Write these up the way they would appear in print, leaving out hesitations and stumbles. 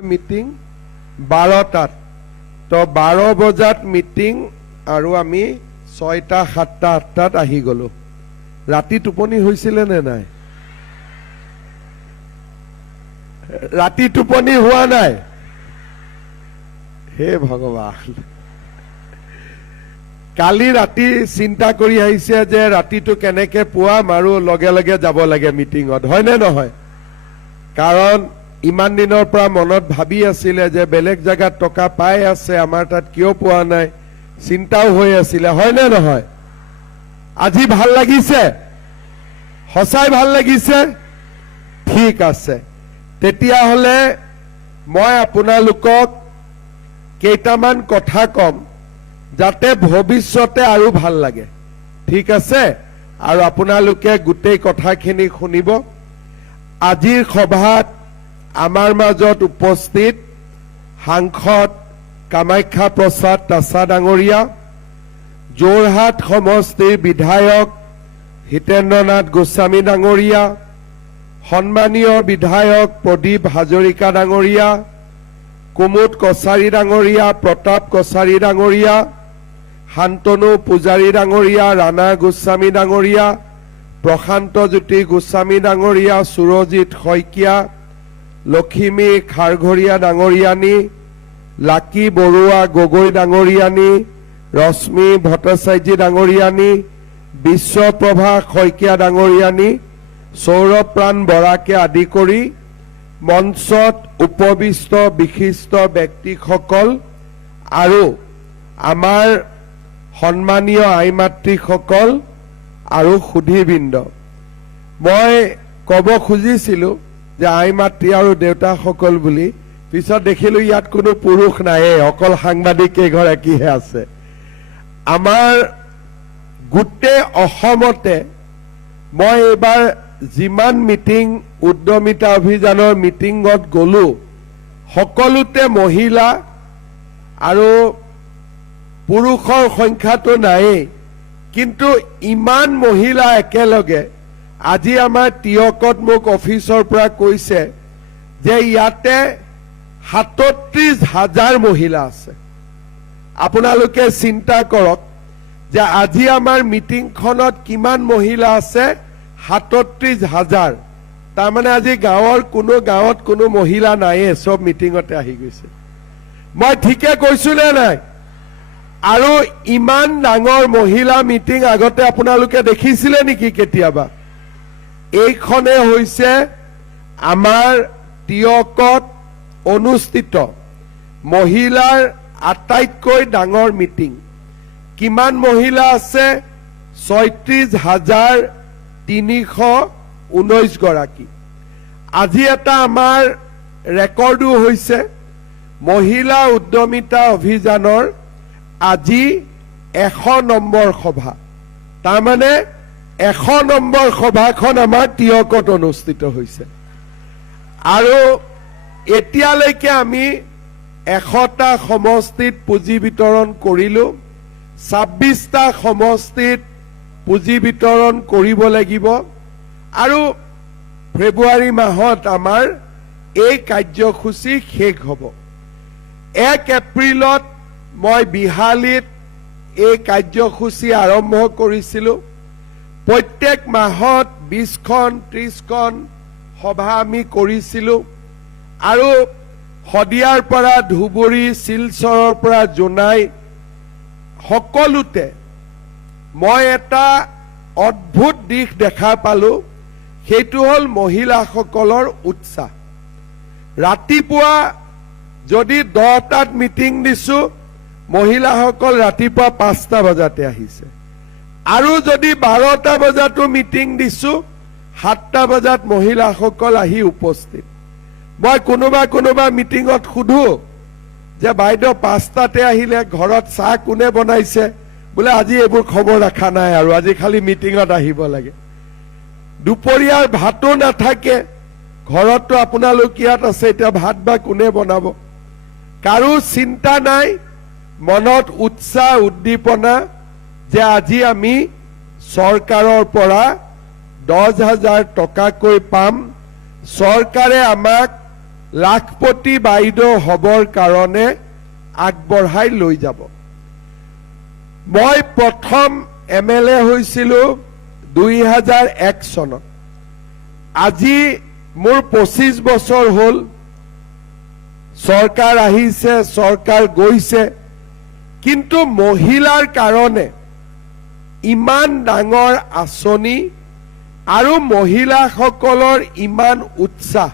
Meeting 12টাত তো 12 বজাত meeting আৰু আমি 6টা 7টা 8টাত আহি গলো ৰাতি টোপনি হৈছিলে নে নাই ৰাতি টোপনি হোৱা নাই হে ভগৱান কালি ৰাতি চিন্তা কৰি আহিছে যে ৰাতিটো কেনেকে পুৱাম আৰু লগে লগে যাব লাগে মিটিংত হয় নে নহয় কাৰণ ইমান দিনৰ পৰা মনত ভাবি আছিলে যে বেলেগ জায়গাত টকা পাই আছে আমাৰ তাত কিয় পোৱা নাই চিন্তাও হৈ আছিলে হয় নে নহয় আজি ভাল লাগিছে হসাই ভাল লাগিছে ঠিক আছে তেতিয়া হলে মই আপোনালোকক কেইটামান কথা কম যাতে ভৱিষ্যতে আৰু ভাল লাগে ঠিক আছে আৰু আপোনালোকে গোটেই কথাখিনি শুনিব আজিৰ সভাত আমাৰ মাজত উপস্থিত সাংসদ কামাখ্যা প্ৰসাদ তাছা ডাঙৰীয়া যোৰহাট সমষ্টিৰ বিধায়ক হিতেন্দ্ৰনাথ গোস্বামী ডাঙৰীয়া সন্মানীয় বিধায়ক প্ৰদীপ হাজৰিকা ডাঙৰীয়া কুমুদ কছাৰী ডাঙৰীয়া প্ৰতাপ কছাৰী ডাঙৰীয়া শান্তনু পূজাৰী ডাঙৰীয়া ৰাণা গোস্বামী ডাঙৰীয়া প্ৰশান্ত জ্যোতি গোস্বামী ডাঙৰীয়া সুৰজিত শইকীয়া লখিমী খাৰঘৰীয়া ডাঙৰীয়ানী লাকি বৰুৱা গগৈ ডাঙৰীয়ানী ৰশ্মি ভট্টাচাৰ্য ডাঙৰীয়ানী বিশ্বপ্ৰভা শইকীয়া ডাঙৰীয়ানী সৌৰভ প্ৰাণ বৰাকে আদি কৰি মঞ্চত উপবিষ্ট বিশিষ্ট ব্যক্তিসকল আৰু আমাৰ সন্মানীয় আইমাতৃসকল আৰু সুধীবৃন্দ মই কব খুজিছিলো যে আইমাতৃ আৰু দেউতাসকল বুলি পিছত দেখিলো ইয়াত কোনো পুৰুষ নাই অকল সাংবাদিক এগৰাকীহে আছে আমাৰ গোটেই অসমতে মই এবাৰ যিমান মিটিং উদ্যমিতা অভিযানৰ মিটিংত গলো সকলোতে মহিলা আৰু পুৰুষৰ সংখ্যাটো নাই কিন্তু ইমান মহিলা একেলগে আজি আমাৰ তিয়কত মোক অফিচৰ পৰা কৈছে যে ইয়াতে 37,000 মহিলা আছে আপোনালোকে চিন্তা কৰক যে আজি আমাৰ মিটিংখনত কিমান মহিলা আছে 37,000 তাৰমানে আজি গাঁৱত কোনো মহিলা নাইয়ে সব মিটিংতে আহি গৈছে মই ঠিকে কৈছো নে নাই আৰু ইমান ডাঙৰ মহিলা মিটিং আগতে আপোনালোকে দেখিছিলে নেকি কেতিয়াবা এইখনে হৈছে আমাৰ তিয়কত অনুষ্ঠিত মহিলাৰ আটাইতকৈ ডাঙৰ মিটিং কিমান মহিলা আছে 36,319 গৰাকী আজি এটা আমাৰ ৰেকৰ্ডো হৈছে মহিলা উদ্যমিতা অভিযানৰ আজি 100 নম্বৰ সভা তাৰমানে 100 নম্বৰ সভাখন আমাৰ তিয়কত অনুষ্ঠিত হৈছে আৰু এতিয়ালৈকে আমি 100টা সমষ্টিত পুঁজি বিতৰণ কৰিলো 26টা সমষ্টিত পুঁজি বিতৰণ কৰিব লাগিব আৰু ফেব্ৰুৱাৰী মাহত আমাৰ এই কাৰ্যসূচী শেষ হ'ব 1 এপ্ৰিলত মই বিহালীত এই কাৰ্যসূচী আৰম্ভ কৰিছিলো প্ৰত্যেক মাহত 20খন 30খন সভা আমি কৰিছিলো আৰু হদিয়াৰ পৰা ধুবুৰী শিলচৰৰ পৰা জোনাই সকলোতে মই এটা অদ্ভুত দিশ দেখা পালো সেইটো হল মহিলাসকলৰ উৎসাহ ৰাতিপুৱা যদি 10টাত মিটিং দিছো মহিলাসকল ৰাতিপুৱা 5টা বজাতে আহিছে আৰু যদি 12টা বজাতো মিটিং দিছো 7টা বজাত মহিলাসকল আহি উপস্থিত মই কোনোবা মিটিংত সুধো যে বাইদেউ 5টাতে আহিলে ঘৰত চাহ কোনে বনাইছে বোলে আজি এইবোৰ খবৰ ৰাখা নাই আৰু আজি খালি মিটিংত আহিব লাগে দুপৰীয়াৰ ভাতো নাথাকে ঘৰততো আপোনালোক ইয়াত আছে এতিয়া ভাত বা কোনে বনাব কাৰো চিন্তা নাই মনত উৎসাহ উদ্দীপনা যে আজি আমি চৰকাৰৰ পৰা 10,000 টকাকৈ পাম চৰকাৰে আমাক লাখপতি বাইদেউ হবৰ কাৰণে আগবঢ়াই লৈ যাব। মই প্ৰথম MLA হৈছিলোঁ 2001 চনত। আজি মোৰ 25 বছৰ হ'ল। চৰকাৰ আহিছে, চৰকাৰ গৈছে, কিন্তু মহিলাৰ কাৰণে ইমান ডাঙৰ আঁচনি আৰু মহিলাসকলৰ ইমান উৎসাহ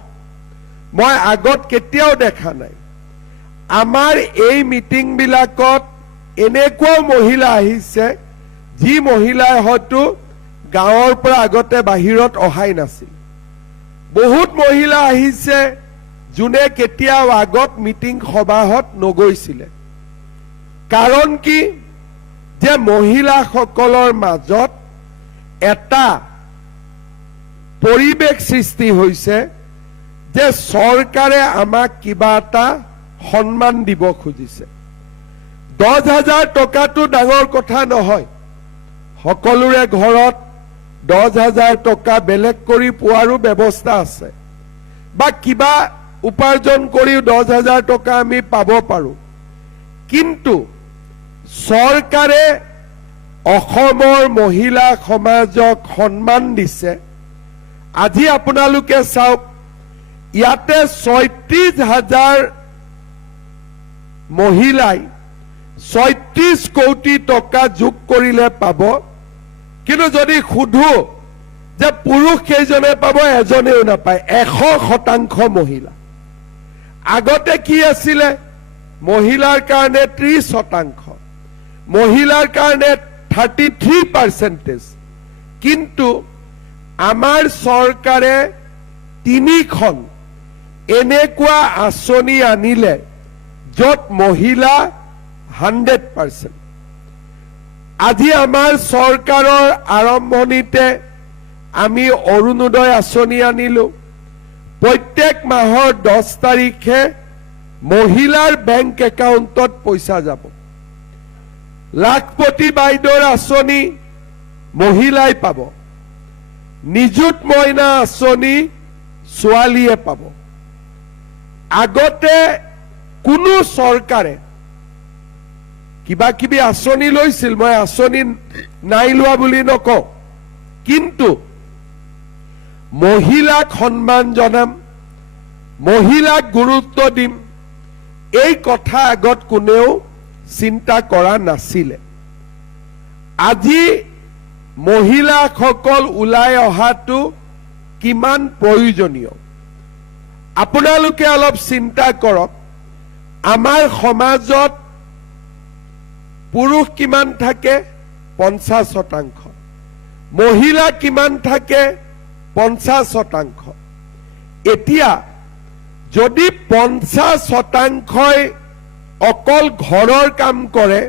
মই আগত কেতিয়াও দেখা নাই। আমাৰ এই মিটিংবিলাকত এনেকুৱাও মহিলা আহিছে যি মহিলাই হয়তো গাঁৱৰ পৰা আগতে বাহিৰত অহাই নাছিল। বহুত মহিলা আহিছে যোনে কেতিয়াও আগত মিটিং সভাহত নগৈছিলে। কাৰণ কি যে মহিলাসকলৰ মাজত এটা পৰিৱেশ সৃষ্টি হৈছে যে চৰকাৰে আমাক কিবা এটা সন্মান দিব খুজিছে। 10,000 টকাটো ডাঙৰ কথা নহয়। সকলোৰে ঘৰত 10,000 টকা বেলেগ কৰি পোৱাৰো ব্যৱস্থা আছে, বা কিবা উপাৰ্জন কৰিও 10,000 টকা আমি পাব পাৰোঁ। কিন্তু চৰকাৰে অসমৰ মহিলা সমাজক সন্মান দিছে। আজি আপোনালোকে চাওক, ইয়াতে 36,000 মহিলাই 36 কোটি টকা যোগ কৰিলে পাব। কিন্তু যদি সোধো যে পুৰুষ কেইজনে পাব, এজনেও নাপায়। 100% মহিলা। আগতে কি আছিলে? মহিলাৰ কাৰণে 30%, মহিলাৰ কাৰণে 33%। কিন্তু আমাৰ চৰকাৰে 3খন এনেকুৱা আঁচনি আনিলে য'ত মহিলা 100%। আজি আমাৰ চৰকাৰৰ আৰম্ভণিতে আমি অৰুণোদয় আঁচনি আনিলো। প্ৰত্যেক মাহৰ 10 তাৰিখে মহিলাৰ বেংক একাউণ্টত পইচা যাব। লাখপতি বাইদেউৰ আঁচনি মহিলাই পাব। নিযুত মইনা আঁচনি ছোৱালীয়ে পাব। আগতে কোনো চৰকাৰে কিবা কিবি আঁচনি লৈছিল, মই আঁচনি নাই লোৱা বুলি নকওঁ, কিন্তু মহিলাক সন্মান জনাম, মহিলাক গুৰুত্ব দিম, এই কথা আগত কোনেও চিন্তা কৰা নাছিলে। আজি মহিলাসকল ওলাই অহাটো কিমান প্ৰয়োজনীয় আপোনালোকে অলপ চিন্তা কৰক। আমাৰ সমাজত পুৰুষ কিমান থাকে? 50%। মহিলা কিমান থাকে? 50%। এতিয়া যদি 50%ই অকল ঘৰৰ কাম কৰে,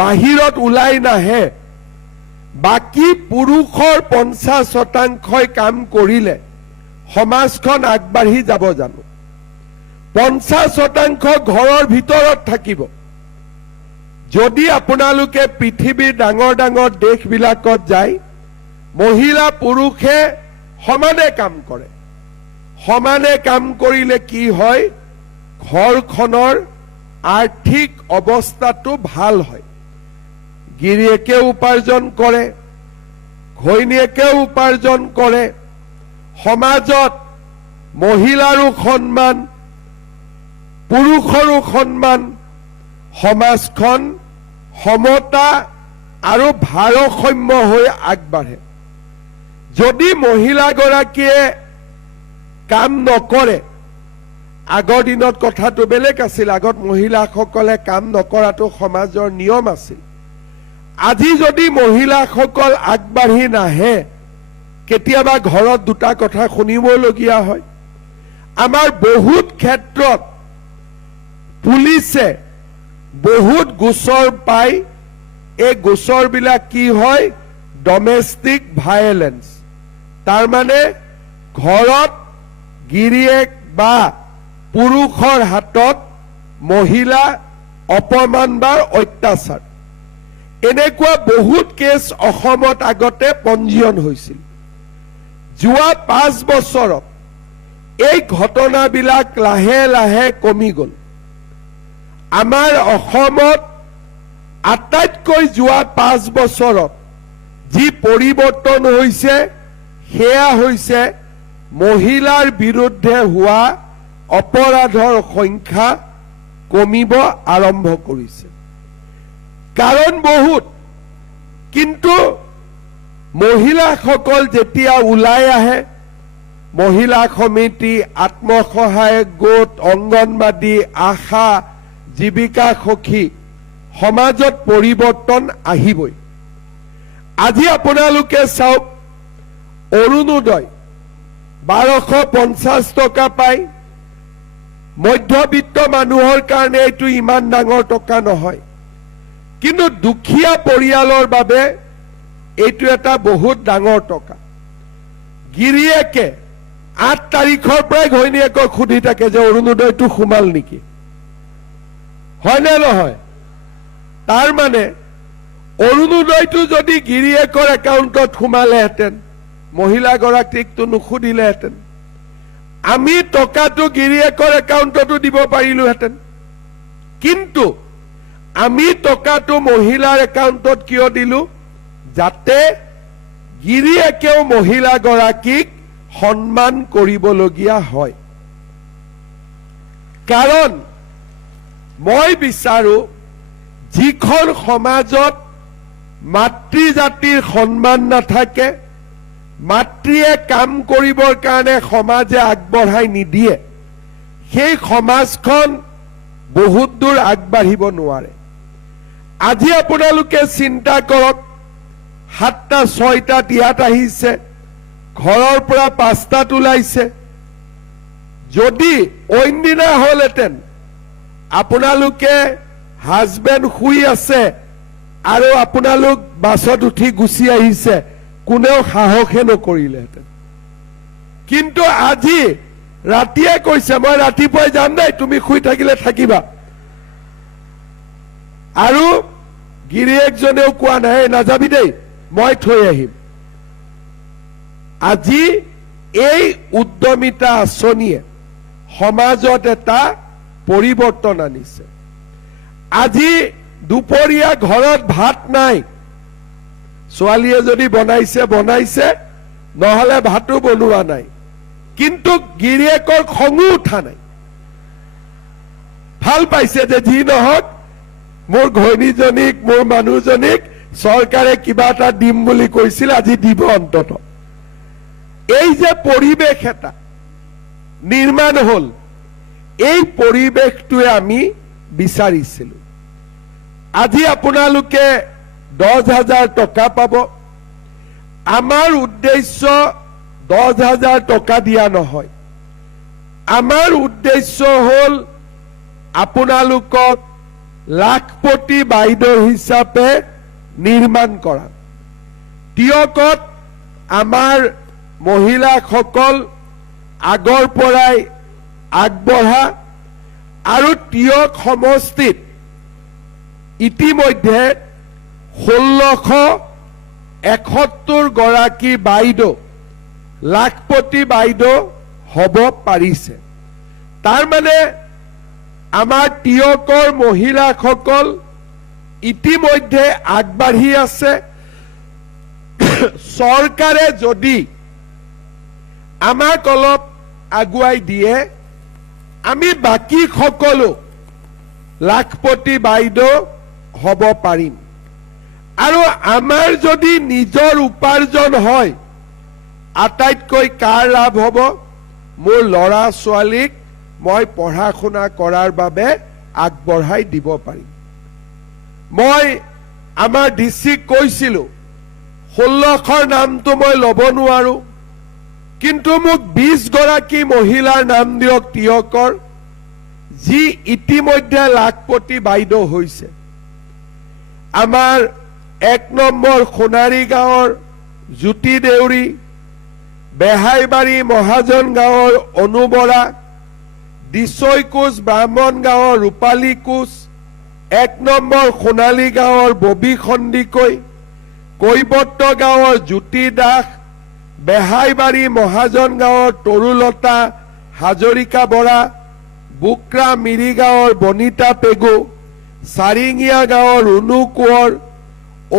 বাহিৰত ওলাই নাহে, বাকী পুৰুষৰ 50%ই কাম কৰিলে সমাজখন আগবাঢ়ি যাব জানো? 50% ঘৰৰ ভিতৰত থাকিব। যদি আপোনালোকে পৃথিৱীৰ ডাঙৰ ডাঙৰ দেশবিলাকত যায়, মহিলা পুৰুষে সমানে কাম কৰে। সমানে কাম কৰিলে কি হয়? ঘৰখনৰ আৰ্থিক অৱস্থাটো ভাল হয়। গিৰিয়েকেও উপাৰ্জন কৰে, ঘৈণীয়েকেও উপাৰ্জন কৰে। সমাজত মহিলাৰো সন্মান, পুৰুষৰো সন্মান, সমাজখন সমতা আৰু ভাৰসাম্য হৈ আগবাঢ়ে। যদি মহিলাগৰাকীয়ে কাম নকৰে, আগৰ দিনত কথাটো বেলেগ আছিল। আগত মহিলাসকলে কাম নকৰাটো সমাজৰ নিয়ম আছিল। আজি যদি মহিলাসকল আগবাঢ়ি নাহে, কেতিয়াবা ঘৰত দুটা কথা শুনিবলগীয়া হয়। আমাৰ বহুত ক্ষেত্ৰত পুলিচে বহুত গোচৰ পায়। এই গোচৰবিলাক কি হয়? ডমেষ্টিক ভায়েলেন্স। তাৰমানে ঘৰত গিৰিয়েক বা পুৰুষৰ হাতত মহিলা অপমান বা অত্যাচাৰ, এনেকুৱা বহুত কেছ অসমত আগতে পঞ্জীয়ন হৈছিল। যোৱা 5 বছৰত এই ঘটনাবিলাক লাহে লাহে কমি গ'ল। আমাৰ অসমত আটাইতকৈ যোৱা 5 বছৰত যি পৰিৱৰ্তন হৈছে সেয়া হৈছে মহিলাৰ বিৰুদ্ধে হোৱা অপৰাধৰ সংখ্যা কমিব আৰম্ভ কৰিছে। কাৰণ বহুত, কিন্তু মহিলাসকল যেতিয়া ওলাই আহে, মহিলা সমিতি, আত্মসহায়ক গোট, অংগনবাদী, আশা, জীৱিকা সখী, সমাজত পৰিৱৰ্তন আহিবই। আজি আপোনালোকে চাওক, অৰুণোদয় 1250 টকা পায়। মধ্যবিত্ত মানুহৰ কাৰণে এইটো ইমান ডাঙৰ টকা নহয়, কিন্তু দুখীয়া পৰিয়ালৰ বাবে এইটো এটা বহুত ডাঙৰ টকা। গিৰিয়েকে 8 তাৰিখৰ পৰাই ঘৈণীয়েকক সুধি থাকে যে অৰুণোদয়টো সোমাল নেকি, হয়নে নহয়? তাৰ মানে অৰুণোদয়টো যদি গিৰিয়েকৰ একাউণ্টত সোমালেহেঁতেন, মহিলাগৰাকীকতো নুসুধিলেহেঁতেন। আমি টকাটো গিৰিয়েকৰ একাউণ্টতো দিব পাৰিলোহেঁতেন, কিন্তু আমি টকাটো মহিলাৰ একাউণ্টত কিয় দিলো? যাতে গিৰিয়েকেও মহিলাগৰাকীক সন্মান কৰিবলগীয়া হয়। কাৰণ মই বিচাৰো যিখন সমাজত মাতৃজাতিৰ সন্মান নাথাকে, মাতৃয়ে কাম কৰিবৰ কাৰণে সমাজে আগবঢ়াই নিদিয়ে, সেই সমাজখন বহুত দূৰ আগবাঢ়িব নোৱাৰে। আজি আপোনালোকে চিন্তা কৰক, 7টা 6টাত ইয়াত আহিছে, ঘৰৰ পৰা 5টাত ওলাইছে। যদি অইন দিনা হ'লহেঁতেন, আপোনালোকে হাজবেণ্ড শুই আছে আৰু আপোনালোক বাছত উঠি গুচি আহিছে, কোনেও সাহসে নকৰিলেহেঁতেন। কিন্তু আজি ৰাতিয়ে কৈছে মই ৰাতিপুৱাই যাম দেই, তুমি শুই থাকিলে থাকিবা। আৰু গিৰিয়েকজনেও কোৱা নাই নাযাবি দেই, মই থৈ আহিম। আজি এই উদ্যমিতা আঁচনিয়ে সমাজত এটা পৰিৱৰ্তন আনিছে। আজি দুপৰীয়া ঘৰত ভাত নাই, ছোৱালীয়ে যদি বনাইছে বনাইছে, নহলে ভাতো বনোৱা নাই, কিন্তু গিৰিয়েকৰ খঙো উঠা নাই। ভাল পাইছে যে যি নহওক মোৰ ঘৈণীজনীক, মোৰ মানুহজনীক চৰকাৰে কিবা এটা দিম বুলি কৈছিল, আজি দিব অন্তত। এই যে পৰিৱেশ এটা নিৰ্মাণ হল, এই পৰিৱেশটোৱে আমি বিচাৰিছিলো। আজি আপোনালোকে 10,000 টকা পাব। আমাৰ উদ্দেশ্য 10,000 টকা দিয়া নহয়। আমাৰ উদ্দেশ্য হল আপোনালোকক লাখপতি বাইদেউ হিচাপে নিৰ্মাণ কৰা। টিয়কত আমাৰ মহিলাসকল আগৰ পৰাই আগবঢ়া, আৰু টিয়ক সমষ্টিত ইতিমধ্যে 1671 গৰাকী বাইদেউ লাখপতি বাইদেউ হ'ব পাৰিছে। তাৰ মানে আমাৰ টিয়কৰ মহিলাসকল ইতিমধ্যে আগবাঢ়ি আছে। চৰকাৰে যদি আমাক অলপ আগুৱাই দিয়ে, আমি বাকী সকলো লাখপতি বাইদেউ হ'ব পাৰিম। আৰু আমাৰ যদি নিজৰ উপাৰ্জন হয়, আটাইতকৈ কাৰ লাভ হ'ব? মোৰ ল'ৰা ছোৱালীক মই পঢ়া শুনা কৰাৰ বাবে আগবঢ়াই দিব পাৰিম। মই আমাৰ ডিচিক কৈছিলো 1600ৰ নামটো মই ল'ব নোৱাৰো, কিন্তু মোক 20 গৰাকী মহিলাৰ নাম দিয়ক টিয়কৰ, যি ইতিমধ্যে লাখপতি বাইদেউ হৈছে। আমাৰ 1 নম্বৰ সোণাৰী গাঁৱৰ জ্যোতি দেউৰী, বেহাইবাৰী মহাজন গাঁৱৰ অনু বৰা, দিছৈ কোচ ব্ৰাহ্মণ গাঁৱৰ ৰূপালী কোচ, 1 নম্বৰ সোণালী গাঁৱৰ ববী সন্দিকৈ, কৈবত্ত গাঁৱৰ জ্যোতি দাস, বেহাইবাৰী মহাজন গাঁৱৰ তৰুলতা হাজৰিকা বৰা, বুকৰা মিৰি গাঁৱৰ বনিতা পেগু, চাৰিঙীয়া গাঁৱৰ ৰুণু কোঁৱৰ,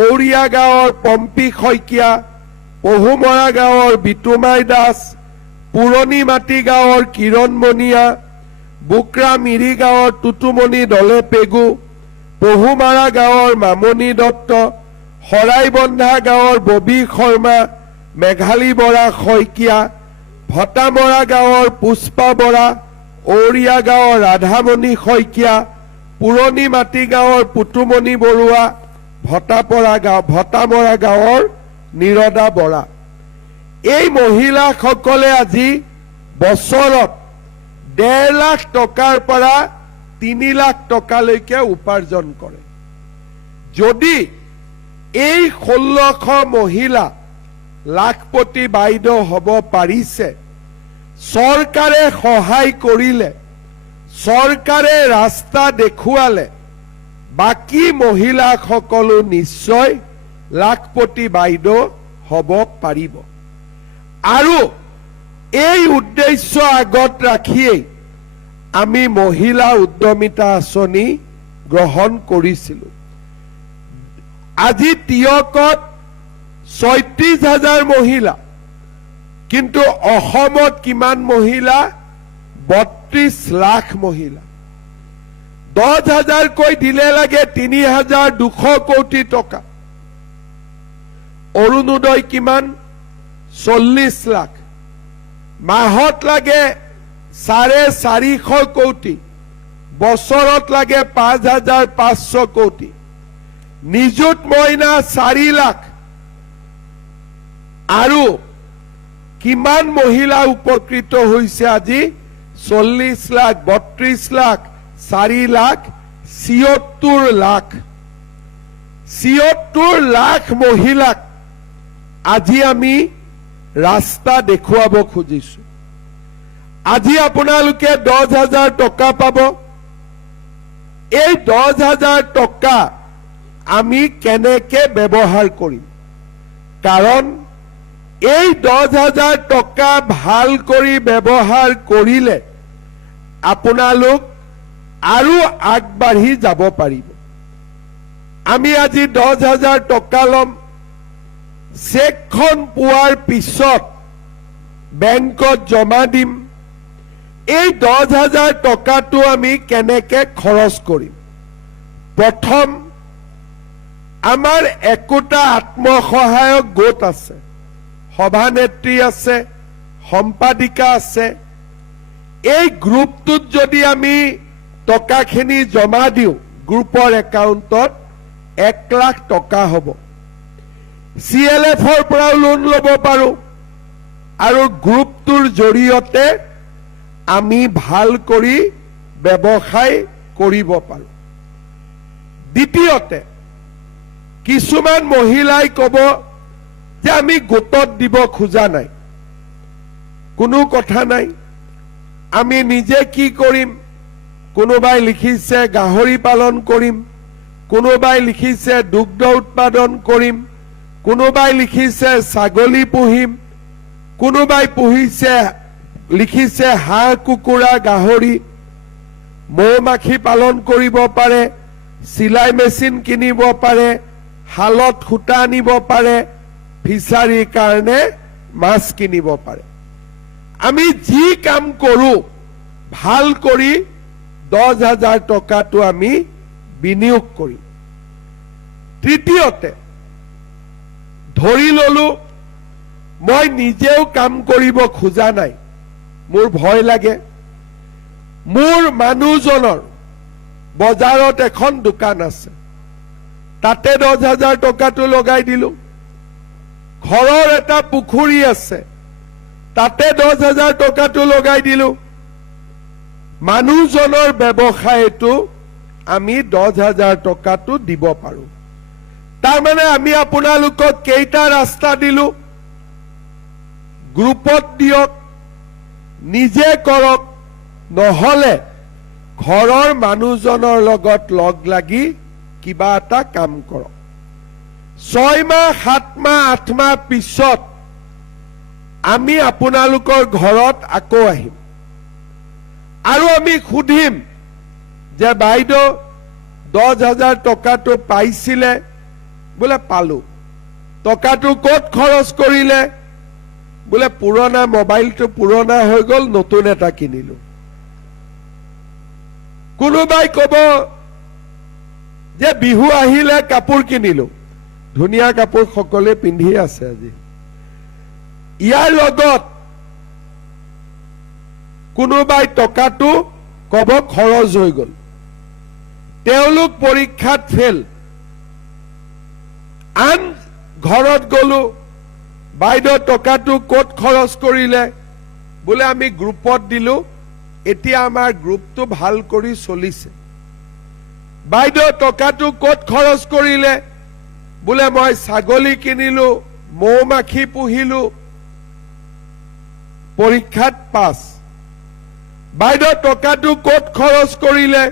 ঔৰিয়া গাঁৱৰ পম্পী শইকীয়া, পহুমৰা গাঁৱৰ বিতুমাই দাস, পুৰণি মাটি গাঁৱৰ কিৰণ মণিয়া, বুকৰা মিৰি গাঁৱৰ টুটুমণি দলে পেগু, পহুমাৰা গাঁৱৰ মামণি দত্ত, শৰাইবন্ধা গাঁৱৰ ববি শৰ্মা, মেঘালী বৰা শইকীয়া, ভটামৰা গাঁৱৰ পুষ্পা বৰা, ঔৰিয়া গাঁৱৰ ৰাধামণি শইকীয়া, পুৰণি মাটি গাঁৱৰ পুতুমণি বৰুৱা, ভটামৰা গাঁৱৰ নিৰদা বৰা। এই মহিলাসকলে আজি বছৰত 1.5 লাখ টকাৰ পৰা 3 লাখ টকালৈকে উপাৰ্জন কৰে। যদি এই 1600 মহিলা লাখপতি বাইদেউ হ'ব পাৰিছে, চৰকাৰে সহায় কৰিলে, চৰকাৰে ৰাস্তা দেখুৱালে, বাকী মহিলাসকলো নিশ্চয় লাখপতি বাইদেউ হ'ব পাৰিব। আৰু এই উদ্দেশ্য আগত ৰাখিয়েই আমি মহিলা উদ্যমিতা আঁচনি গ্ৰহণ কৰিছিলোঁ। আজি টিয়কত 36,000 মহিলা, কিন্তু অসমত কিমান মহিলা? 32 লাখ মহিলা। 10,000 কৈ দিলে লাগে 3,200 কোটি টকা। অৰুণোদয় কিমান? 40 লাখ। মাহত লাগে 450 কোটি, বছৰত লাগে 5,500 কোটি। নিযুত মইনা 4 লাখ। আৰু কিমান মহিলা উপকৃত হৈছে আজি? 40 লাখ, 32 লাখ, 4 লাখ, 76 লাখ। 76 লাখ মহিলাক আজি আমি ৰাস্তা দেখুৱাব খুজিছো। আজি আপোনালোকে 10,000 টকা পাব। এই 10,000 টকা আমি কেনেকে ব্যৱহাৰ কৰিম? কাৰণ এই 10,000 টকা ভাল কৰি ব্যৱহাৰ কৰিলে আপোনালোক আৰু আগবাঢ়ি যাব পাৰিব। আমি আজি 10,000 টকা ল'ম, চেকখন পোৱাৰ পিছত বেংকত জমা দিম। এই 10,000 টকাটো আমি কেনেকে খৰচ কৰিম? প্ৰথম, আমাৰ একোটা আত্মসহায়ক গোট আছে, সভানেত্ৰী আছে, সম্পাদিকা আছে। এই গ্ৰুপটোত যদি আমি টকাখিনি জমা দিওঁ, গ্ৰুপৰ একাউণ্টত 1 লাখ টকা হ'ব। CLFৰ পৰাও লোন ল'ব পাৰোঁ আৰু গ্ৰুপটোৰ জৰিয়তে আমি ভাল কৰি ব্যৱসায় কৰিব পাৰোঁ। দ্বিতীয়তে, কিছুমান মহিলাই ক'ব যে আমি গোটত দিব খোজা নাই। কোনো কথা নাই, আমি নিজে কি কৰিম? কোনোবাই লিখিছে গাহৰি পালন কৰিম, কোনোবাই লিখিছে দুগ্ধ উৎপাদন কৰিম, কোনোবাই লিখিছে ছাগলী পুহিম, কোনোবাই লিখিছে হাঁহ কুকুৰা গাহৰি, মৌ-মাখি পালন কৰিব পাৰে, চিলাই মেচিন কিনিব পাৰে, শালত সূতা আনিব পাৰে, ফিচাৰীৰ কাৰণে মাছ কিনিব পাৰে। আমি যি কাম কৰোঁ ভাল কৰি 10,000 টকাটো আমি বিনিয়োগ কৰিম। তৃতীয়তে, ধৰি ললো মই নিজেও কাম কৰিব খোজা নাই, মোৰ ভয় লাগে। মোৰ মানুহজনৰ বজাৰত এখন দোকান আছে, তাতে 10,000 টকাটো লগাই দিলো। ঘৰৰ এটা পুখুৰী আছে, তাতে 10,000 টকাটো লগাই দিলো। মানুহজনৰ ব্যৱসায়টো আমি 10,000 টকাটো দিব পাৰো। তাৰমানে আমি আপোনালোকক কেইটা ৰাস্তা দিলো? গ্ৰুপত দিয়ক, নিজে কৰক, নহলে ঘৰৰ মানুহজনৰ লগত লগ লাগি কিবা এটা কাম কৰক। 6 মাহ, 7 মাহ, 8 মাহ পিছত আমি আপোনালোকৰ ঘৰত আকৌ আহিম। আৰু আমি সুধিম যে বাইদেউ 10,000 টকাটো পাইছিলে বোলে পালো টকাটো ক'ত খৰচ কৰিলে বোলে পুৰণা মোবাইলটো পুৰণা হৈ গ'ল নতুন এটা কিনিলো কোনোবাই ক'ব যে বিহু আহিলে কাপোৰ কিনিলো ধুনীয়া কাপোৰ সকলোৱে পিন্ধি আছে আজি ইয়াৰ লগত কোনোবাই টকাটো ক'ব খৰচ হৈ গ'ল তেওঁলোক পৰীক্ষাত ফেল আন ঘৰত গ'লো বাইদেউ টকাটো ক'ত খৰচ কৰিলে বোলে আমি গ্ৰুপত দিলো এতিয়া আমাৰ গ্ৰুপটো ভাল কৰি চলিছে বাইদেউ টকাটো ক'ত খৰচ কৰিলে বোলে মই ছাগলী কিনিলো মৌমাখি পুহিলো পৰীক্ষাত পাছ বাইদেউ টকাটো ক'ত খৰচ কৰিলে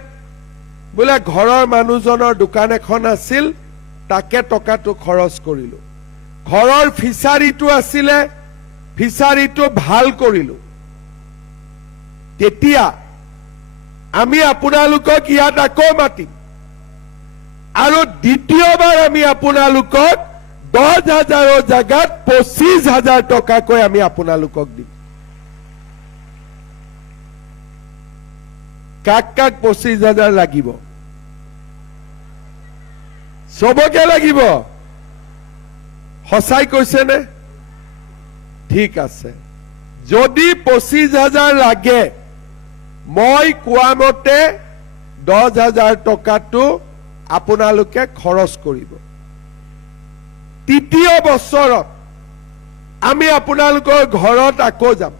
বোলে ঘৰৰ মানুহজনৰ দোকান এখন আছিল তাকে টকাটো খৰচ কৰিলো ঘৰৰ ফিচাৰীটো আছিলে ফিচাৰীটো ভাল কৰিলো তেতিয়া আমি আপোনালোকক ইয়াত আকৌ মাতিম আৰু দ্বিতীয়বাৰ আমি আপোনালোকক 10,000 জাগাত 25,000 টকাকৈ আমি আপোনালোকক দিম কাক কাক 25,000 লাগিব সবকে লাগিব সঁচাই কৈছে নে ঠিক আছে যদি 25,000 লাগে মই কোৱা মতে 10,000 টকাটো আপোনালোকে খৰচ কৰিব তৃতীয় বছৰত আমি আপোনালোকৰ ঘৰত আকৌ যাম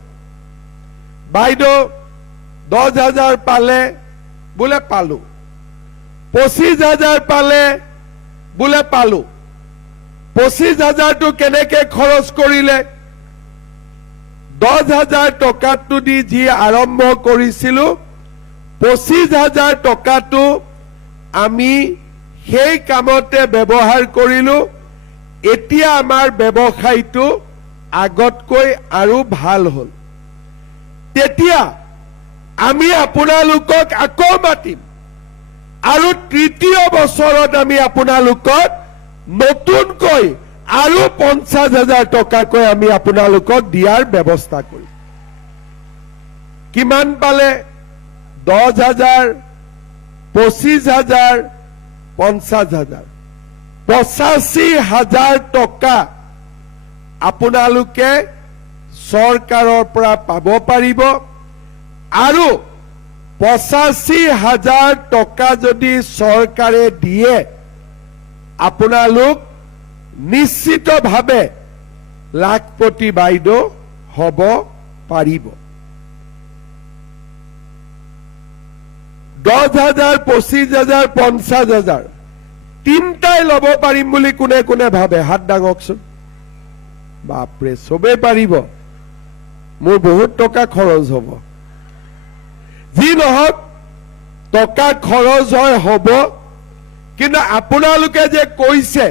বাইদেউ 10,000 পালে বোলে পালো 25,000 পালে বোলে পালো 25,000টো কেনেকে খৰচ কৰিলে 10,000 টকাটো দি যি আৰম্ভ কৰিছিলো 25,000 টকাটো আমি সেই কামতে ব্যৱহাৰ কৰিলো এতিয়া আমাৰ ব্যৱসায়টো আগতকৈ আৰু ভাল হ'ল তেতিয়া আমি আপোনালোকক আকৌ মাতিম আৰু তৃতীয় বছৰত আমি আপোনালোকক নতুনকৈ আৰু 50,000 টকাকৈ আমি আপোনালোকক দিয়াৰ ব্যৱস্থা কৰিম কিমান পালে 10,000 25,000 50,000 85,000 টকা আপোনালোকে চৰকাৰৰ পৰা পাব পাৰিব আৰু 85,000 টকা যদি চৰকাৰে দিয়ে আপোনালোক নিশ্চিতভাৱে লাখপতি বাইদেউ হ'ব পাৰিব 10,000 25,000 50,000 তিনটাই ল'ব পাৰিম বুলি কোনে কোনে ভাবে হাত দাঙকচোন বাপৰে সবেই পাৰিব মোৰ বহুত টকা খৰচ হ'ব যি নহওক টকা খৰচ হয় হ'ব কিন্তু আপোনালোকে যে কৈছে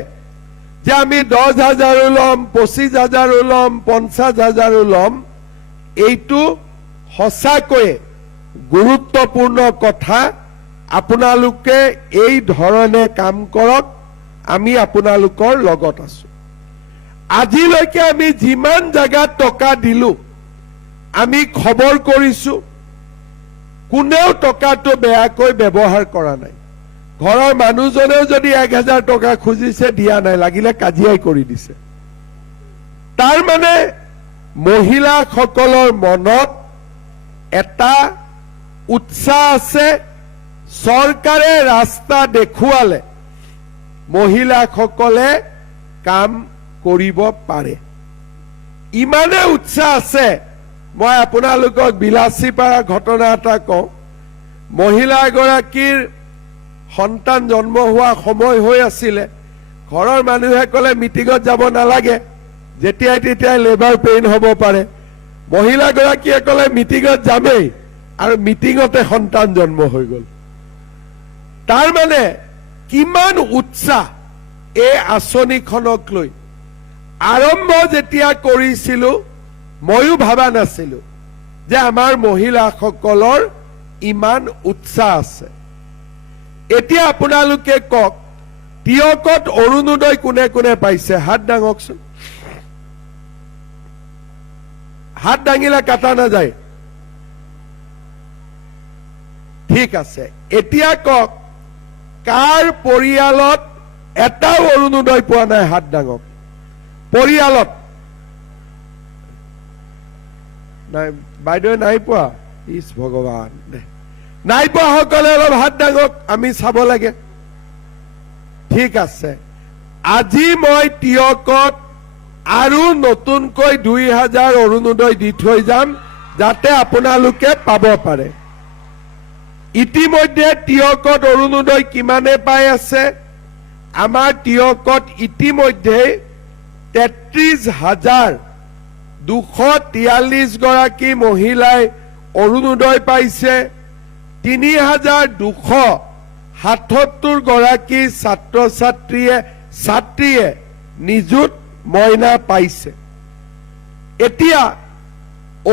যে আমি 10,000 ল'ম 25,000 ল'ম 50,000 ল'ম এইটো সঁচাকৈয়ে গুৰুত্বপূৰ্ণ কথা আপোনালোকে এই ধৰণে কাম কৰক আমি আপোনালোকৰ লগত আছো আজিলৈকে আমি যিমান জায়গাত টকা দিলো আমি খবৰ কৰিছো কোনেও টকাটো বেয়াকৈ ব্যৱহাৰ কৰা নাই ঘৰৰ মানুহজনেও যদি 1,000 টকা খুজিছে দিয়া নাই লাগিলে কাজিয়াই কৰি দিছে তাৰ মানে মহিলাসকলৰ মনত এটা উৎসাহ আছে চৰকাৰে ৰাস্তা দেখুৱালে মহিলাসকলে কাম কৰিব পাৰে ইমানে উৎসাহ আছে মই আপোনালোকক বিলাসীপাৰা ঘটনা এটা কওঁ মহিলা এগৰাকীৰ সন্তান জন্ম হোৱা সময় হৈ আছিলে ঘৰৰ মানুহে ক'লে মিটিঙত যাব নালাগে যেতিয়াই তেতিয়াই লেবাৰ পেইন হ'ব পাৰে মহিলাগৰাকীয়ে ক'লে মিটিঙত যামেই আৰু মিটিঙতে সন্তান জন্ম হৈ গ'ল তাৰ মানে কিমান উৎসাহ এই আঁচনিখনক লৈ আৰম্ভ যেতিয়া কৰিছিলো ময়ো ভাবা নাছিলো যে আমাৰ মহিলাসকলৰ ইমান উৎসাহ আছে। এতিয়া আপোনালোকে কওক, তিয়কত অৰুণোদয় কোনে কোনে পাইছে? হাত দাঙকচোন। হাত দাঙিলে কাটা নাযায়। ঠিক আছে, এতিয়া কওক, কাৰ পৰিয়ালত এটাও অৰুণোদয় পোৱা নাই? হাত দাঙক। পৰিয়ালত নাই, বাইদেউ নাই পোৱা? ইছ ভগৱান, নাই পোৱা সকলে অলপ হাত দাঙক, আমি চাব লাগে। ঠিক আছে, আজি মই তিয়কত আৰু নতুনকৈ 2000 অৰুণোদয় দি থৈ যাম, যাতে আপোনালোকে পাব পাৰে। ইতিমধ্যে তিয়কত অৰুণোদয় কিমানে পাই আছে? আমাৰ তিয়কত ইতিমধ্যে 33,243 গৰাকী মহিলাই অৰুণোদয় পাইছে। 3,277 গৰাকী ছাত্ৰ ছাত্ৰীয়ে নিযুত মইনা পাইছে। এতিয়া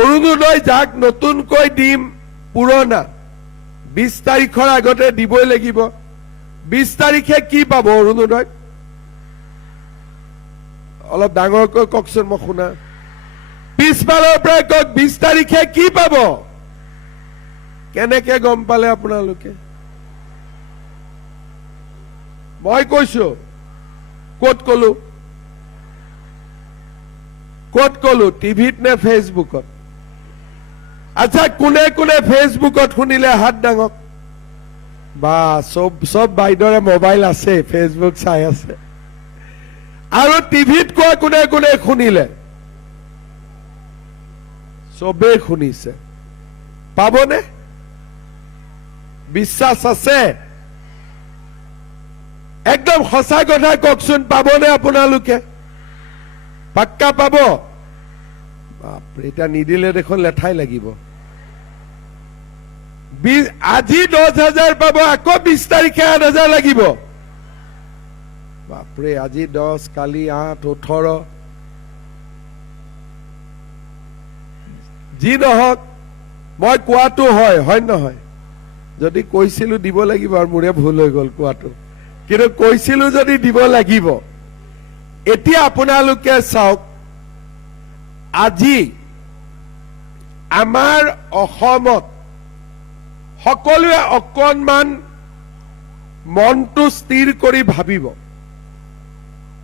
অৰুণোদয় যাক নতুনকৈ দিম, পুৰণা 20 তাৰিখৰ আগতে দিবই লাগিব। 20 তাৰিখে কি পাব অৰুণোদয়? অলপ ডাঙৰকৈ কওকচোন, মই শুনা। পিছফালৰ পৰা কওক, 20 তাৰিখে কি পাব? কেনেকে গম পালে আপোনালোকে? মই কৈছো, ক'ত কলো? ক'ত কলো? টিভিত নে ফেচবুকত? আচ্ছা, কোনে কোনে ফেচবুকত শুনিলে হাত দাঙক। বা চব বাইদেউৰে মোবাইল আছে, ফেচবুক চাই আছে। আৰু টিভিত কোৱা কোনে কোনে শুনিলে? চবেই শুনিছে। পাবনে? বিশ্বাস আছে? একদম সঁচা কথা কওকচোন, পাবনে আপোনালোকে? পাক্কা পাব? বাপৰে, এতিয়া নিদিলে দেখোন লেঠাই লাগিব। আজি 10,000 পাব, আকৌ 20 তাৰিখে 8,000 লাগিব। বাপৰে, আজি 10, কালি 8, 18। যি নহওক, মই কোৱাটো হয় নহয়? যদি কৈছিলো দিব লাগিব, আৰু মোৰে ভুল হৈ গল কোৱাটো, কিন্তু কৈছিলো যদি দিব লাগিব। এতিয়া আপোনালোকে চাওক, আজি আমাৰ অসমত সকলোৱে অকণমান মনটো স্থিৰ কৰি ভাবিব,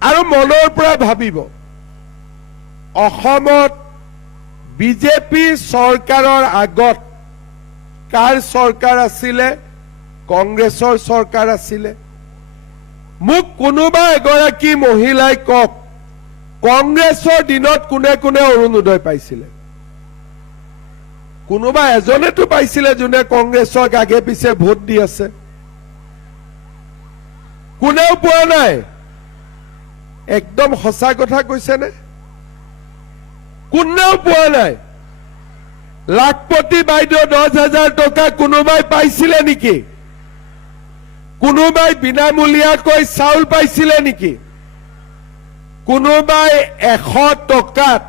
আৰু মনৰ পৰা ভাবিব, অসমত বিজেপি চৰকাৰৰ আগত কাৰ চৰকাৰ আছিলে? কংগ্ৰেছৰ চৰকাৰ আছিলে। মোক কোনোবা এগৰাকী মহিলাই কওক, কংগ্ৰেছৰ দিনত কোনে কোনে অৰুণোদয় পাইছিলে? কোনোবা এজনেতো পাইছিলে, যোনে কংগ্ৰেছক আগে পিছে ভোট দি আছে। কোনেও পোৱা নাই। একদম সঁচা কথা কৈছেনে? কোনেও পোৱা নাই। লাখপতি বাইদেউ 10,000 টকা কোনোবাই পাইছিলে নেকি? কোনোবাই বিনামূলীয়াকৈ চাউল পাইছিলে নেকি? কোনোবাই 100 টকাত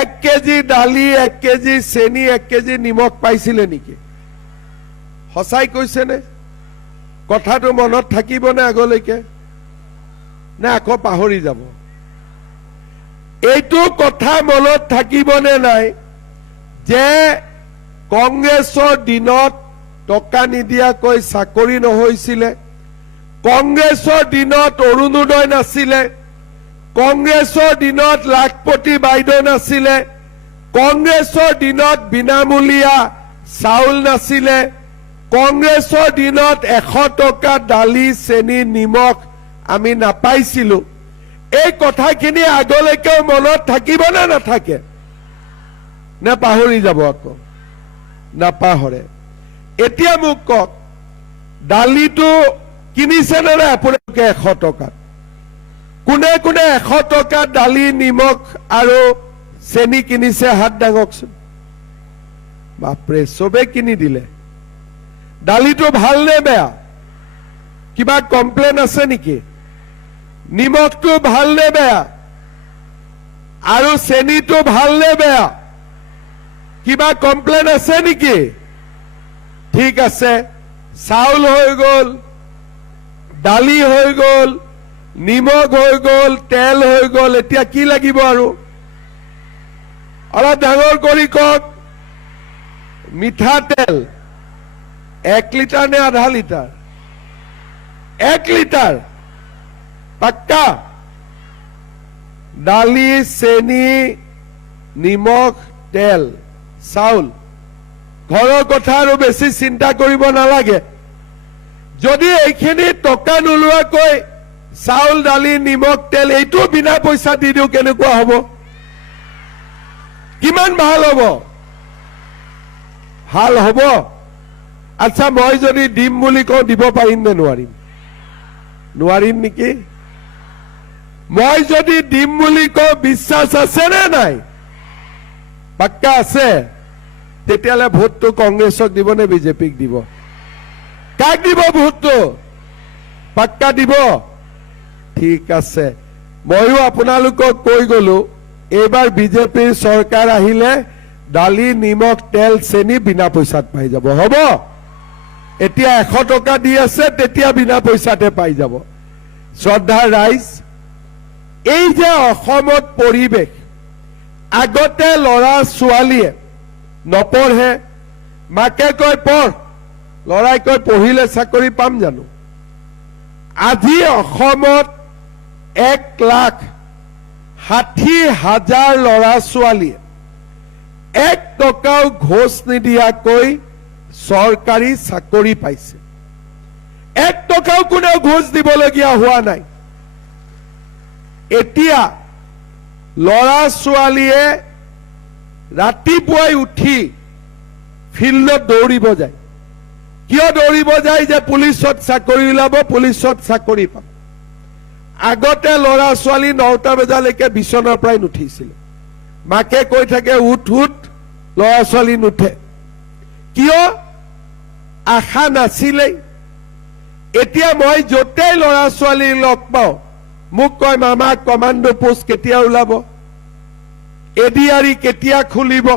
1 কেজি দালি, 1 কেজি চেনি, 1 কেজি নিমখ পাইছিলে নেকি? সঁচাই কৈছেনে? কথাটো মনত থাকিবনে আগলৈকে, নে আকৌ পাহৰি যাব? এইটো কথা মনত থাকিবনে নাই যে কংগ্ৰেছৰ দিনত টকা নিদিয়াকৈ চাকৰি নহৈছিলে, কংগ্ৰেছৰ দিনত অৰুণোদয় নাছিলে, কংগ্ৰেছৰ দিনত লাখপতি বাইদেউ নাছিলে, কংগ্ৰেছৰ দিনত বিনামূলীয়া চাউল নাছিলে, কংগ্ৰেছৰ দিনত 100 টকা দালি, চেনি, নিমখ আমি নাপাইছিলো। এই কথাখিনি আগলৈকেও মনত থাকিব নে নাথাকে? নে পাহৰি যাব আকৌ? নাপাহৰে। এতিয়া মোক কওক, দালিটো কিনিছে নে নাই আপোনালোকে 100 টকাত? কোনে কোনে 100 টকাত দালি, নিমখ আৰু চেনি কিনিছে? হাত দাঙকচোন। বাপৰে, চবে কিনি দিলে। দালিটো ভাল নে বেয়া? কিবা কমপ্লেইন আছে নেকি? নিমখটো ভাল নে বেয়া? আৰু চেনিটো ভাল নে বেয়া? কিবা কমপ্লেইন আছে নেকি? ঠিক আছে, চাউল হৈ গ'ল, দালি হৈ গ'ল, নিমখ হৈ গ'ল, তেল হৈ গ'ল, এতিয়া কি লাগিব আৰু? অলপ ডাঙৰ কৰি কওক। মিঠাতেল 1 লিটাৰ নে আধা লিটাৰ? 1 লিটাৰ পাক্কা। দালি, চেনি, নিমখ, তেল, চাউল, ঘৰৰ কথা আৰু বেছি চিন্তা কৰিব নালাগে। যদি এইখিনি টকা নোলোৱাকৈ চাউল, দালি, নিমখ, তেল এইটো বিনা পইচা দি দিওঁ, কেনেকুৱা হ'ব? কিমান ভাল হ'ব? ভাল হ'ব? আচ্ছা, মই যদি দিম বুলি কওঁ, দিব পাৰিম নে নোৱাৰিম? নোৱাৰিম নেকি? মই যদি দিম বুলি কওঁ, বিশ্বাস আছে নে নাই? পাক্কা আছে? তেতিয়াহ'লে ভোটটো কংগ্ৰেছক দিব নে বিজেপিক দিব? কাক দিব ভোটটো? পাক্কা দিব? ঠিক আছে, ময়ো আপোনালোকক কৈ গলো, এইবাৰ বিজেপিৰ চৰকাৰ আহিলে দালি, নিমখ, তেল, চেনি বিনা পইচাত পাই যাব। হ'ব? এতিয়া 100 টকা দি আছে, তেতিয়া বিনা পইচাতে পাই যাব। শ্ৰদ্ধাৰ ৰাইজ, এই যে অসমত পৰিৱেশ, আগতে ল'ৰা ছোৱালীয়ে নপঢ়ে, মাকে কয় পঢ়, ল'ৰাই কয় পঢ়িলে চাকৰি পাম জানো? আজি অসমত 1,60,000 ল'ৰা ছোৱালীয়ে 1 টকাও ঘোষ নিদিয়াকৈ চৰকাৰী চাকৰি পাইছে। 1 টকাও কোনেও ঘোষ দিবলগীয়া হোৱা নাই। এতিয়া ল'ৰা ছোৱালীয়ে ৰাতিপুৱাই উঠি ফিল্ডত দৌৰিব যায়। কিয় দৌৰিব যায়? যে পুলিচত চাকৰি ওলাব, পুলিচত চাকৰি পাম। আগতে ল'ৰা ছোৱালী 9টা বজালৈকে বিচনাৰ পৰাই নুঠিছিলে। মাকে কৈ থাকে উঠ উঠ, ল'ৰা ছোৱালী নুঠে। কিয়? আশা নাছিলেই। এতিয়া মই য'তেই ল'ৰা ছোৱালী লগ পাওঁ, মোক কয় মামা কমাণ্ডো পোষ্ট কেতিয়া ওলাব, এডিআৰই কেতিয়া খুলিব।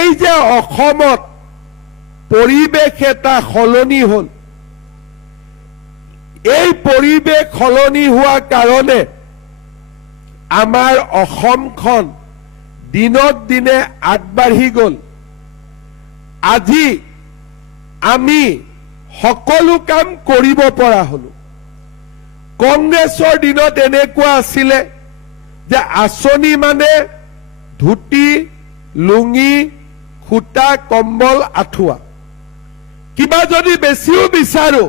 এই যে অসমত পৰিৱেশ এটা সলনি হ'ল, এই পৰিৱেশ সলনি হোৱা কাৰণে আমাৰ অসমখন দিনক দিনে আগবাঢ়ি গ'ল। আজি আমি সকলো কাম কৰিব পৰা হলো। কংগ্ৰেছৰ দিনত এনেকুৱা আছিলে যে আঁচনি মানে ধুতি, লুঙি, সূতা, কম্বল, আঁঠুৱা। কিবা যদি বেছিও বিচাৰো,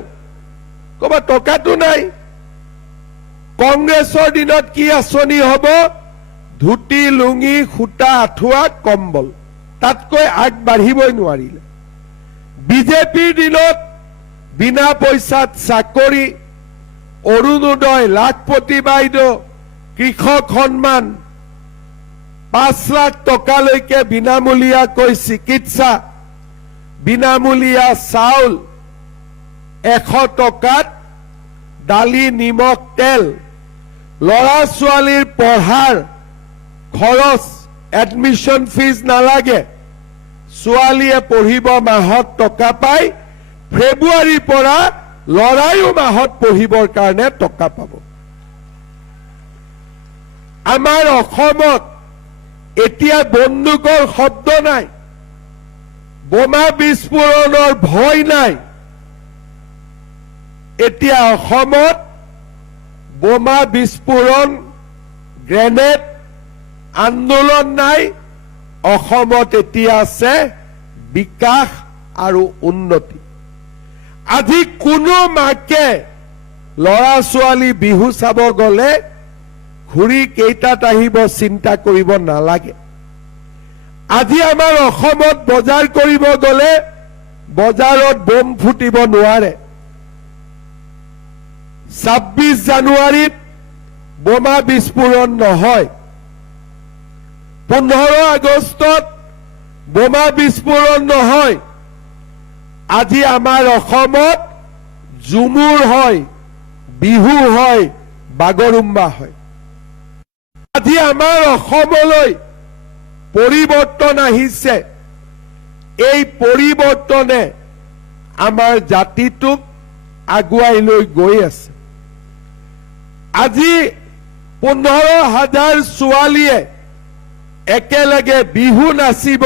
ক'বা টকাটো নাই। কংগ্ৰেছৰ দিনত কি আঁচনি হ'ব? ধুতি, লুঙি, সূতা, আঁঠুৱা, কম্বল। তাতকৈ আগবাঢ়িবই নোৱাৰিলে। বিজেপিৰ দিনত বিনা পইচাত চাকৰি, অৰুণোদয়, লাখপতি বাইদেউ, কৃষক সন্মান, 5 লাখ টকালৈকে বিনামূলীয়াকৈ চিকিৎসা, বিনামূলীয়া চাউল, 100 টকাত দালি, নিমখ, তেল, ল'ৰা ছোৱালীৰ পঢ়াৰ খৰচ, এডমিশ্যন ফিজ নালাগে। ছোৱালীয়ে পঢ়িব, মাহত টকা পায়। ফেব্ৰুৱাৰীৰ পৰা ল'ৰাইও মাহত পঢ়িবৰ কাৰণে টকা পাব। আমাৰ অসমত এতিয়া বন্দুকৰ শব্দ নাই, বোমা বিস্ফোৰণৰ ভয় নাই। এতিয়া অসমত বোমা বিস্ফোৰণ, গ্ৰেনেড আন্দোলন নাই। অসমত এতিয়া আছে বিকাশ আৰু উন্নতি। আজি কোনো মাকে ল'ৰা ছোৱালী বিহু চাব গ'লে ঘূৰি কেইটাত আহিব চিন্তা কৰিব নালাগে। আজি আমাৰ অসমত বজাৰ কৰিব গ'লে বজাৰত বোম ফুটিব নোৱাৰে। 26 জানুৱাৰীত বোমা বিস্ফোৰণ নহয়। 15 আগষ্টত বোমা বিস্ফোৰণ নহয়। আজি আমাৰ অসমত ঝুমুৰ হয়, বিহু হয়, বাগৰুম্বা হয়। আজি আমাৰ অসমলৈ পৰিৱৰ্তন আহিছে। এই পৰিৱৰ্তনে আমাৰ জাতিটোক আগুৱাই লৈ গৈ আছে। আজি 15,000 ছোৱালীয়ে একেলগে বিহু নাচিব,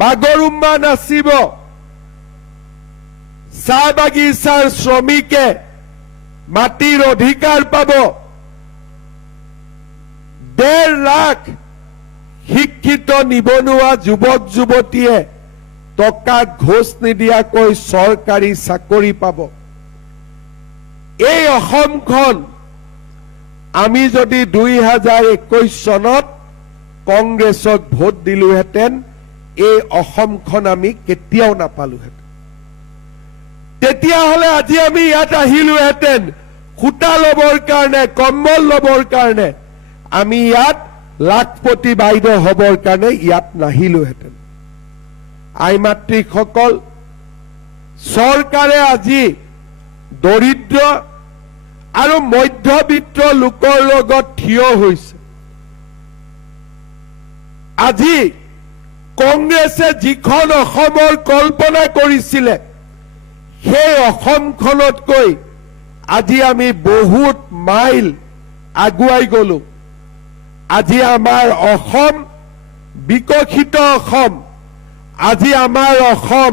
বাগৰুম্বা নাচিব, চাহ বাগিচাৰ শ্ৰমিকে মাটিৰ অধিকাৰ পাব, 1.5 লাখ শিক্ষিত নিবনুৱা যুৱক যুৱতীয়ে টকা ঘোষ নিদিয়াকৈ চৰকাৰী চাকৰি পাব। এই অসমখন আমি যদি 2021 চনত কংগ্ৰেছক ভোট দিলোহেঁতেন, এই অসমখন আমি কেতিয়াও নাপালোহেঁতেন। তেতিয়াহ'লে আজি আমি ইয়াত আহিলোহেঁতেন সূতা ল'বৰ কাৰণে, কম্বল ল'বৰ কাৰণে। আমি ইয়াত লাখপতি বাইদেউ হ'বৰ কাৰণে ইয়াত নাহিলোহেঁতেন। আই মাতৃসকল, চৰকাৰে আজি দৰিদ্ৰ আৰু মধ্যবিত্ত লোকৰ লগত থিয় হৈছে। আজি কংগ্ৰেছে যিখন অসমৰ কল্পনা কৰিছিলে, সেই অসমখনতকৈ আজি আমি বহুত মাইল আগুৱাই গলো। আজি আমাৰ অসম বিকশিত অসম, আজি আমাৰ অসম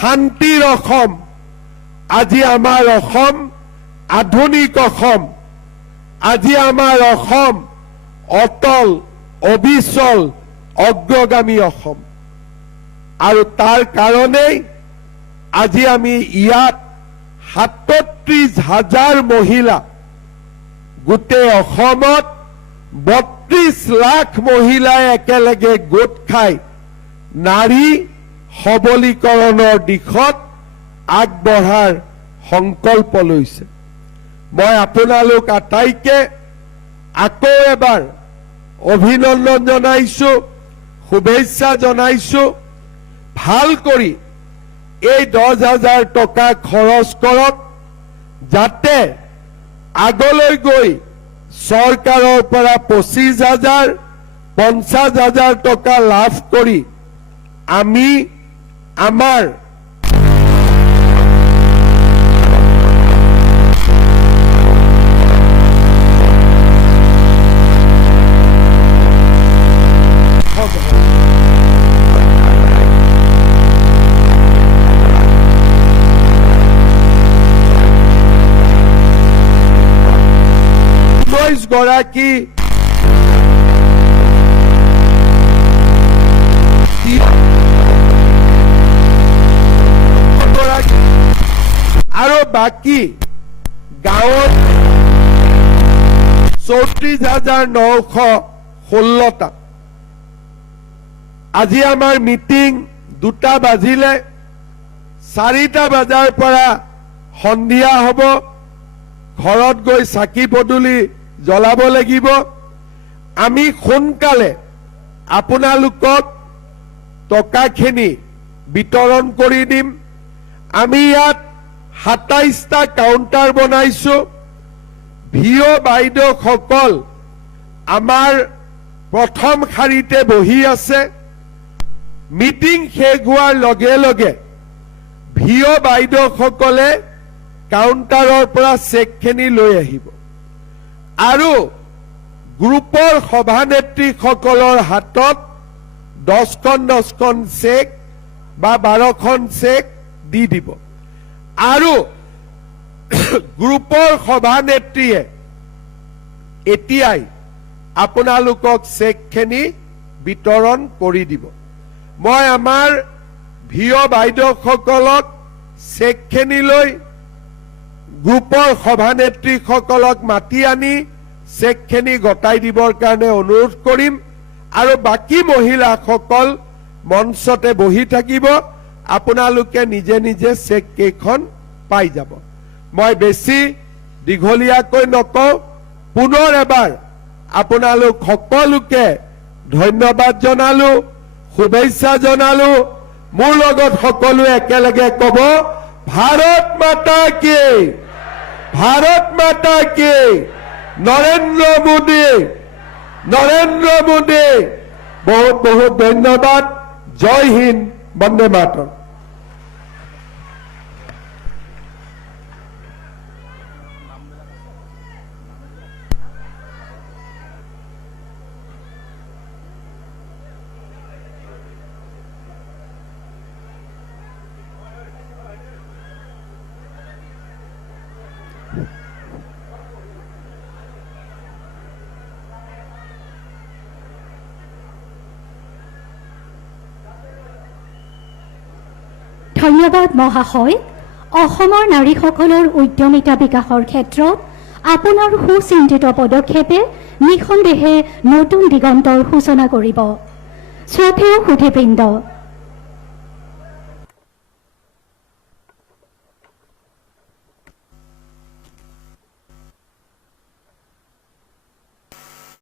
শান্তিৰ অসম, আজি আমাৰ অসম আধুনিক অসম, আজি আমাৰ অসম অটল অবিচল অগ্ৰগামী অসম। আৰু তাৰ কাৰণেই আজি আমি ইয়াত 37,000 মহিলা, গোটেই অসমত 32 লাখ মহিলাই একেলগে গোট খাই নাৰী সবলীকৰণৰ দিশত আগবঢ়াৰ সংকল্প লৈছে। মই আপোনালোক আটাইকে আকৌ এবাৰ অভিনন্দন জনাইছো, শুভেচ্ছা জনাইছো। ভাল কৰি এই 10,000 টকা খৰচ কৰক, যাতে আগলৈ গৈ চৰকাৰৰ পৰা 25,000, 50,000 টকা লাভ কৰি আমি আমাৰ গৰাকী আৰু বাকী গাঁৱত 34,916টা। আজি আমাৰ মিটিং 2টা বাজিলে, 4টা বজাৰ পৰা সন্ধিয়া হ'ব। ঘৰত গৈ চাকি পদূলি জ্বলাব লাগিব। আমি সোনকালে আপোনালোকক টকাখিনি বিতৰণ কৰি দিম। আমি ইয়াত 27টা কাউণ্টাৰ বনাইছো। ভিঅ' বাইদেউসকল আমাৰ প্ৰথম শাৰীতে বহি আছে। মিটিং শেষ হোৱাৰ লগে লগে ভিঅ' বাইদেউসকলে কাউণ্টাৰৰ পৰা চেকখিনি লৈ আহিব আৰু গ্ৰুপৰ সভানেত্ৰীসকলৰ হাতত 10খন চেক বা 12খন চেক দি দিব আৰু গ্ৰুপৰ সভানেত্ৰীয়ে এতিয়াই আপোনালোকক চেকখিনি বিতৰণ কৰি দিব। মই আমাৰ ভিঅ' বাইদেউসকলক চেকখিনি লৈ গ্ৰুপৰ সভানেত্ৰীসকলক মাতি আনি চেকখিনি গতাই দিবৰ কাৰণে অনুৰোধ কৰিম আৰু বাকী মহিলাসকল মঞ্চতে বহি থাকিব। আপোনালোকে নিজে নিজে চেক কেইখন পাই যাব। মই বেছি দীঘলীয়াকৈ নকওঁ। পুনৰ এবাৰ আপোনালোক সকলোকে ধন্যবাদ জনালো, শুভেচ্ছা জনালো। মোৰ লগত সকলোৱে একেলগে ক'ব, ভাৰত মাতা কি, ভাৰত মাতা কি, নৰেন্দ্ৰ মোদী, নৰেন্দ্ৰ মোদী। বহুত বহুত ধন্যবাদ। জয় হিন্দ, বন্দে মাতৰম। ধন্যবাদ মহাশয়। অসমৰ নাৰীসকলৰ উদ্যমিতা বিকাশৰ ক্ষেত্ৰত আপোনাৰ সুচিন্তিত পদক্ষেপে নিঃসন্দেহে নতুন দিগন্তৰ সূচনা কৰিব। শ্ৰদ্ধেয় সুধীবৃন্দ,